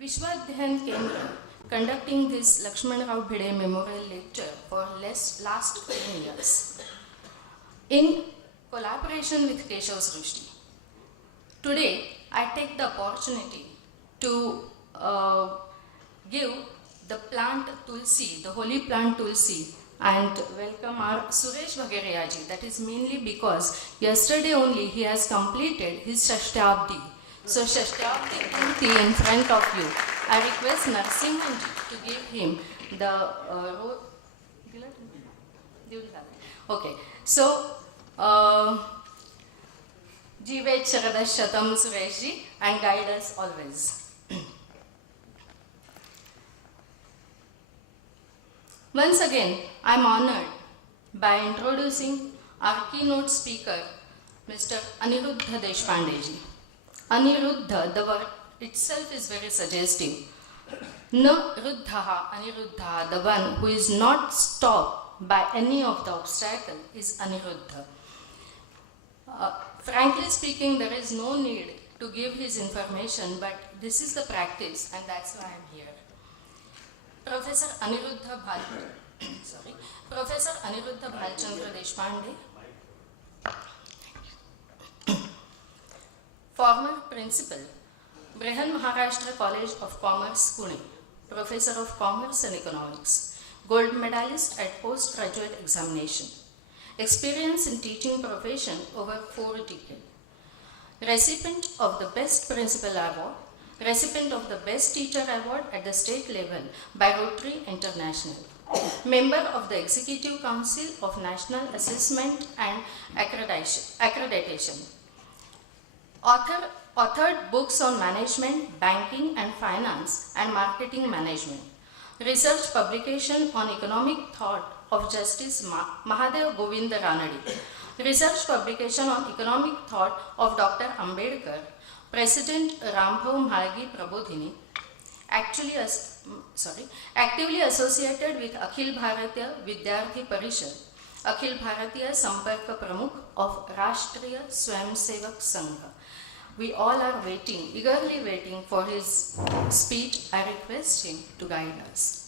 Vishwadhyan Kendra conducting this Lakshman Rao Bhide Memorial Lecture for last 10 years in collaboration with Keshav Srushti. Today, I take the opportunity to give the plant Tulsi, the holy plant Tulsi, and welcome our Suresh Bhageriyaji. That is mainly because yesterday only he has completed his Shashtabdi. So Shashtabdi Kirti in front of you. I request Narsimhanji to give him the okay. So Jeevet Sharadash Shatam Sureshji and guide us always. Once again, I am honored by introducing our keynote speaker, Mr. Aniruddha Deshpandeji. Aniruddha, the word itself is very suggestive. Na ruddhaha, Aniruddha, the one who is not stopped by any of the obstacle is Aniruddha. Frankly speaking, there is no need to give his information, but this is the practice and that's why I am here. Professor Aniruddha Bhalchandra Deshpande, former principal, Brihan Maharashtra College of Commerce, Pune, Professor of Commerce and Economics, Gold Medalist at Postgraduate Examination, experience in teaching profession over 4 decades, recipient of the Best Principal Award, recipient of the Best Teacher Award at the state level by Rotary International, member of the Executive Council of National Assessment and Accreditation, authored books on management, banking and finance and marketing management, research publication on economic thought of Justice Mahadev Govind Ranade, research publication on economic thought of Dr. Ambedkar, President Rambhau Mhalgi Prabodhini, actively associated with Akhil Bharatiya Vidyarthi Parishad, Akhil Bharatiya Samparka Pramukh of Rashtriya Swayamsevak Sangha. We all are waiting, eagerly waiting for his speech. I request him to guide us.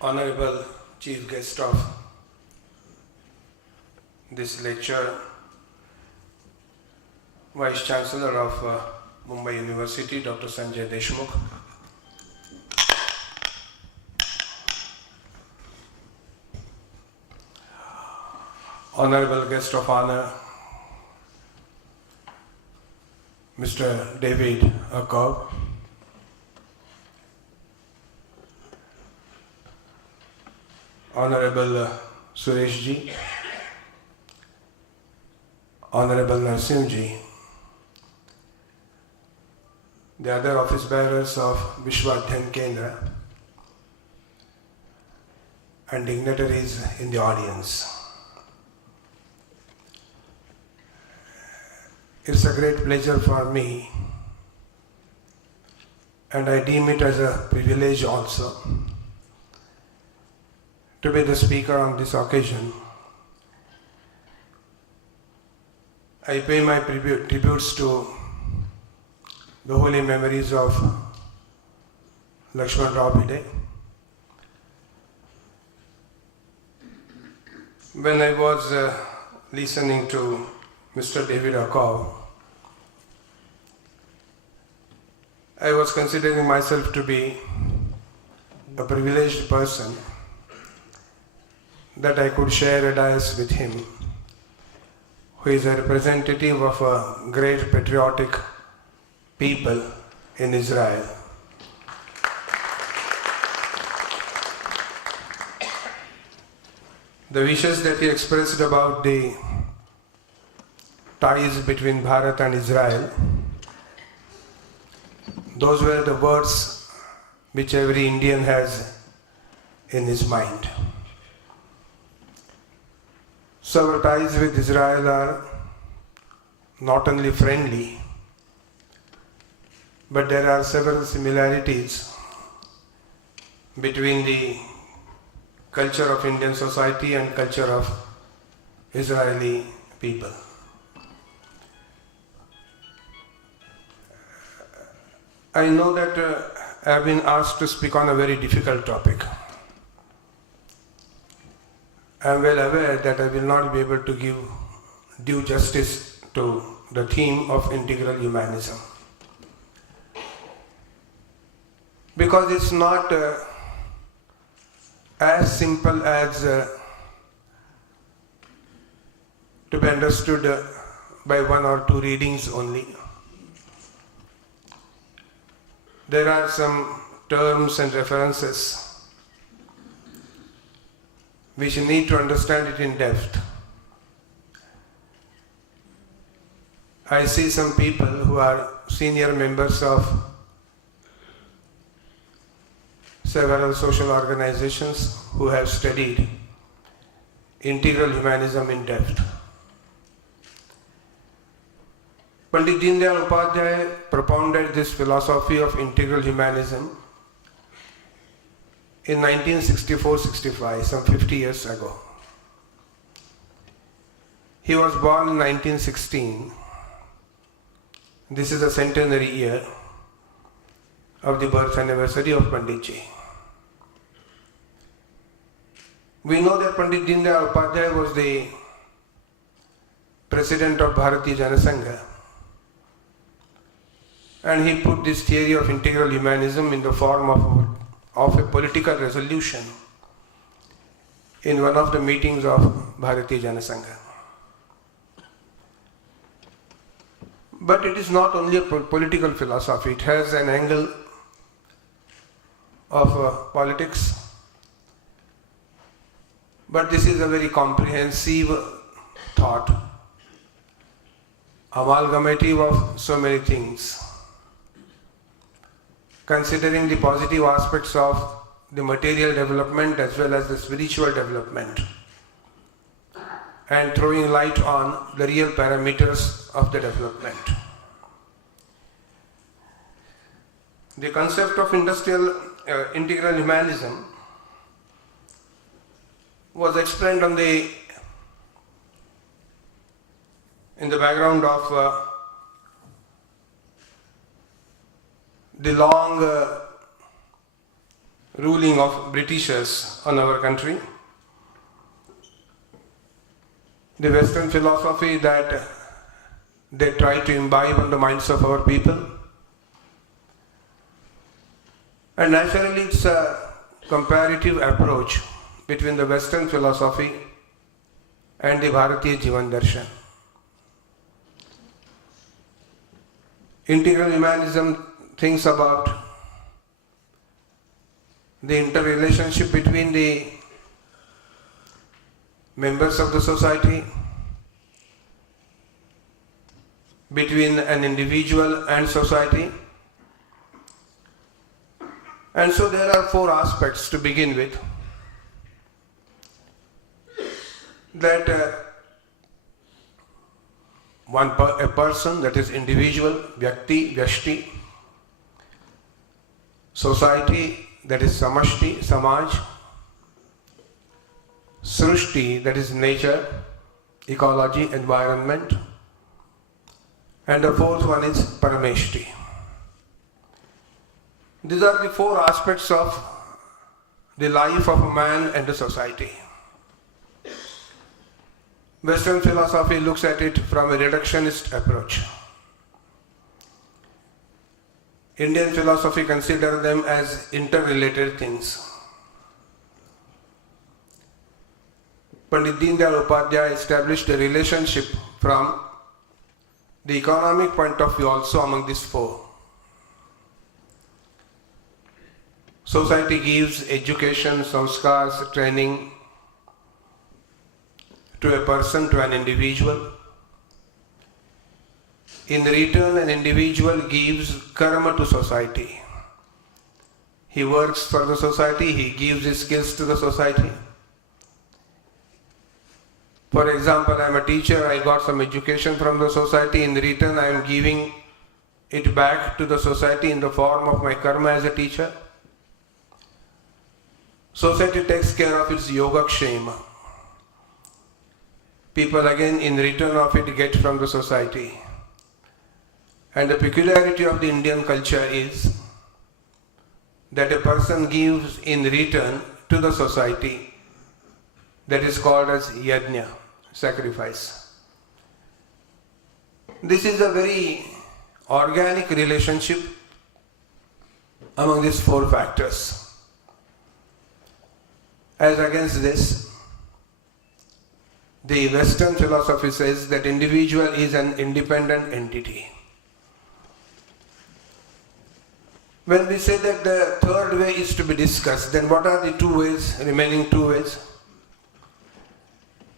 Honorable Chief Guest of this lecture, Vice Chancellor of Mumbai University, Dr. Sanjay Deshmukh, Honorable Guest of Honor, Mr. David Akov, Honorable Suresh ji, Honorable Narsim ji, the other office bearers of Vishwadhyan Kendra, and dignitaries in the audience. It's a great pleasure for me, and I deem it as a privilege also to be the speaker on this occasion. I pay my tributes to the holy memories of Lakshman Rao Bhide. When I was listening to Mr. David Akov, I was considering myself to be a privileged person that I could share a dais with him, who is a representative of a great patriotic people in Israel. The wishes that he expressed about the ties between Bharat and Israel, those were the words which every Indian has in his mind. So our ties with Israel are not only friendly, but there are several similarities between the culture of Indian society and culture of Israeli people. I know that I have been asked to speak on a very difficult topic. I am well aware that I will not be able to give due justice to the theme of integral humanism. Because it's not as simple as to be understood by one or two readings only. There are some terms and references which you need to understand it in depth. I see some people who are senior members of several social organizations who have studied integral humanism in depth. Pandit Deendayal Upadhyay propounded this philosophy of integral humanism in 1964-65, some 50 years ago. He was born in 1916. This is a centenary year of the birth anniversary of Panditji. We know that Pandit Deendayal Upadhyay was the president of Bharatiya Janasangha, and he put this theory of integral humanism in the form of a political resolution in one of the meetings of Bharatiya Janasangha. But it is not only a political philosophy, it has an angle of politics. But this is a very comprehensive thought, amalgamative of so many things, considering the positive aspects of the material development as well as the spiritual development, and throwing light on the real parameters of the development. The concept of integral humanism was explained in the background of the long ruling of Britishers on our country. The Western philosophy that they try to imbibe on the minds of our people. And naturally it's a comparative approach between the Western philosophy and the Bharatiya Jivan Darshan. Integral humanism thinks about the interrelationship between the members of the society, between an individual and society. And so there are four aspects to begin with. That a person, that is individual, vyakti, vyashti, society, that is samashti, samaj, srushti, that is nature, ecology, environment, and the fourth one is parameshti. These are the four aspects of the life of a man and a society. Western philosophy looks at it from a reductionist approach. Indian philosophy considers them as interrelated things. Pandit Deendayal Upadhyay established a relationship from the economic point of view also among these four. Society gives education, sanskars, training to a person, to an individual. In return, an individual gives karma to society. He works for the society, he gives his skills to the society. For example, I am a teacher, I got some education from the society, in return I am giving it back to the society in the form of my karma as a teacher. Society takes care of its yogakshema. People again in return of it get from the society. And the peculiarity of the Indian culture is that a person gives in return to the society. That is called as yajna, sacrifice. This is a very organic relationship among these four factors. As against this, the Western philosophy says that individual is an independent entity. When we say that the third way is to be discussed, then what are the remaining two ways?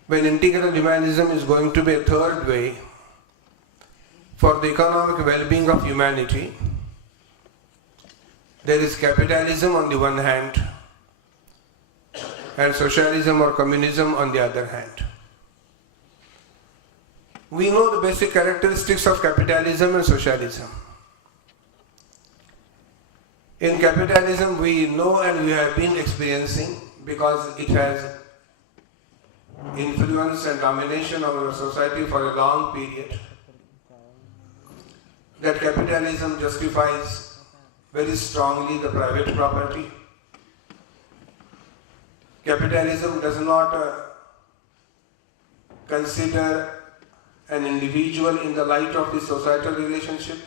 When integral humanism is going to be a third way for the economic well-being of humanity, there is capitalism on the one hand and socialism or communism on the other hand. We know the basic characteristics of capitalism and socialism. In capitalism, we know and we have been experiencing, because it has influence and domination over our society for a long period, that capitalism justifies very strongly the private property. Capitalism does not consider an individual in the light of the societal relationship.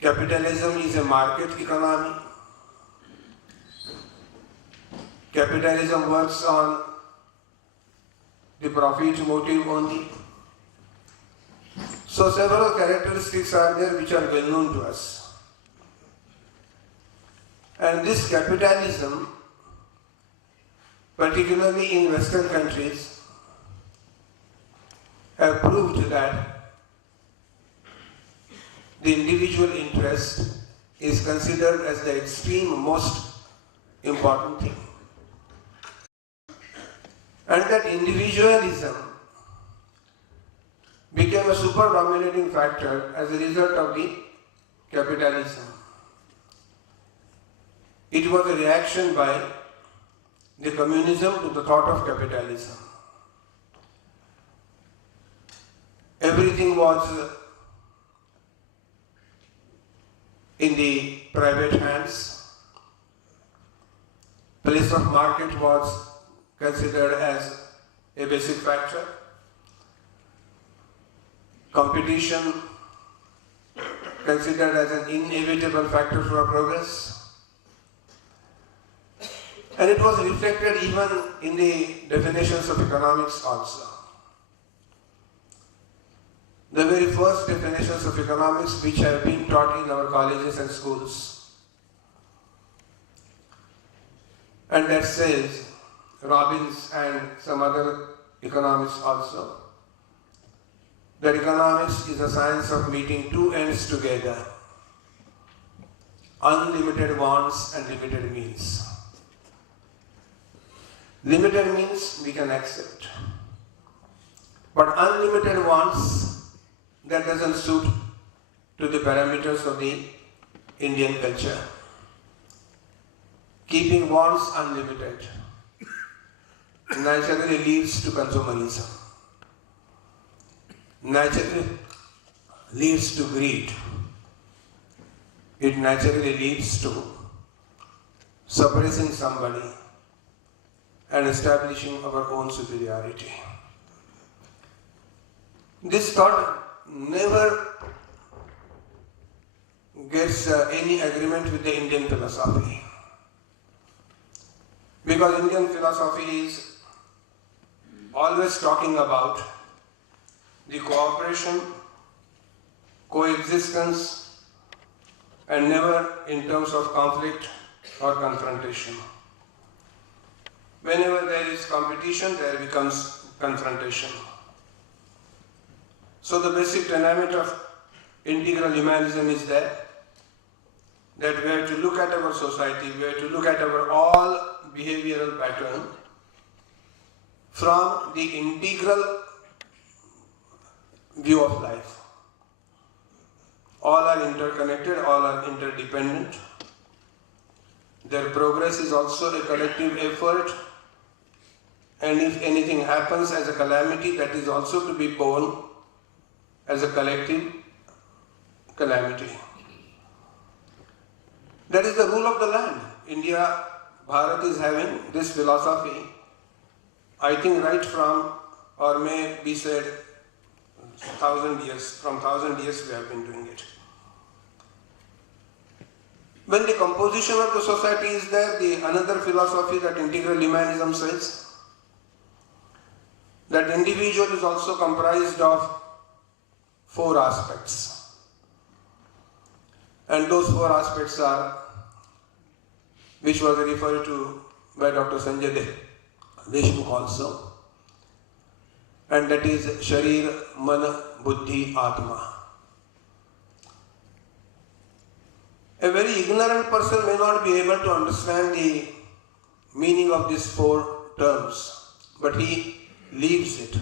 Capitalism is a market economy. Capitalism works on the profit motive only. So several characteristics are there which are well known to us. And this capitalism, particularly in Western countries, have proved that the individual interest is considered as the extreme most important thing. And that individualism became a super dominating factor as a result of the capitalism. It was a reaction by the communism to the thought of capitalism. Everything was in the private hands. Place of market was considered as a basic factor. Competition considered as an inevitable factor for progress. And it was reflected even in the definitions of economics also. The very first definitions of economics which have been taught in our colleges and schools. And that says, Robbins and some other economists also, that economics is a science of meeting two ends together, unlimited wants and limited means. Limited means we can accept, but unlimited wants, that doesn't suit to the parameters of the Indian culture. Keeping wants unlimited naturally leads to consumerism, naturally leads to greed, it naturally leads to suppressing somebody and establishing our own superiority. This thought never gets any agreement with the Indian philosophy, because Indian philosophy is always talking about the cooperation, coexistence, and never in terms of conflict or confrontation. Whenever there is competition, there becomes confrontation. So the basic tenet of integral humanism is that we have to look at our society, we have to look at our all behavioral pattern from the integral view of life. All are interconnected, all are interdependent. Their progress is also a collective effort, and if anything happens as a calamity, that is also to be borne as a collective calamity. That is the rule of the land. India, Bharat is having this philosophy, I think right from, or may be said, 1,000 years, from 1,000 years we have been doing it. When the composition of the society is there, the another philosophy that integral humanism says, that individual is also comprised of 4 aspects. And those 4 aspects are, which was referred to by Dr. Sanjay Deshmukh also, and that is Sharir, Mana, Buddhi, Atma. A very ignorant person may not be able to understand the meaning of these 4 terms, but he lives it.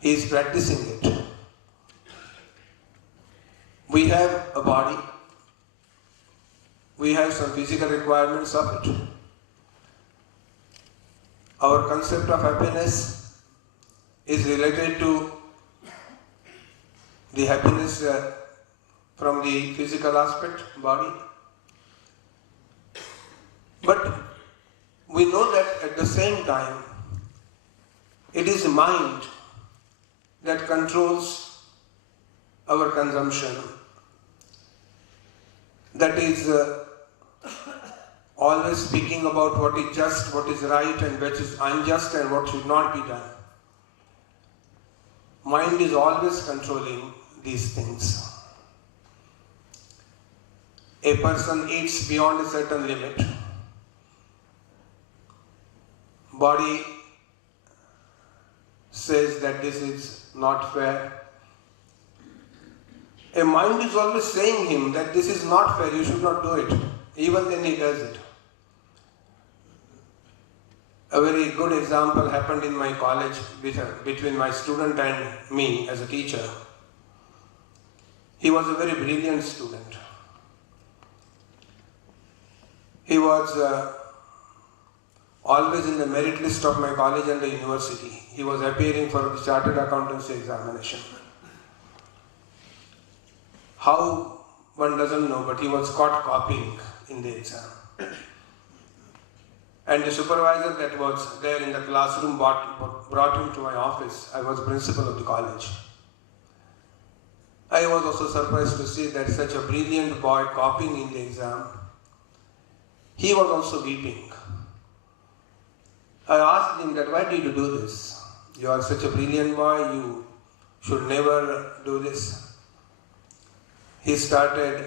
He is practicing it. We have a body. We have some physical requirements of it. Our concept of happiness is related to the happiness from the physical aspect, body. But we know that at the same time, it is mind that controls our consumption, that is always speaking about what is just, what is right, and which is unjust, and what should not be done. Mind is always controlling these things. A person eats beyond a certain limit. Body says that this is not fair. A mind is always saying him that this is not fair, you should not do it. Even then he does it. A very good example happened in my college between my student and me as a teacher. He was a very brilliant student. He was always in the merit list of my college and the university. He was appearing for the chartered accountancy examination. How, one doesn't know, but he was caught copying in the exam. And the supervisor that was there in the classroom brought him to my office. I was principal of the college. I was also surprised to see that such a brilliant boy copying in the exam. He was also weeping. I asked him that, why did you do this? You are such a brilliant boy, you should never do this. He started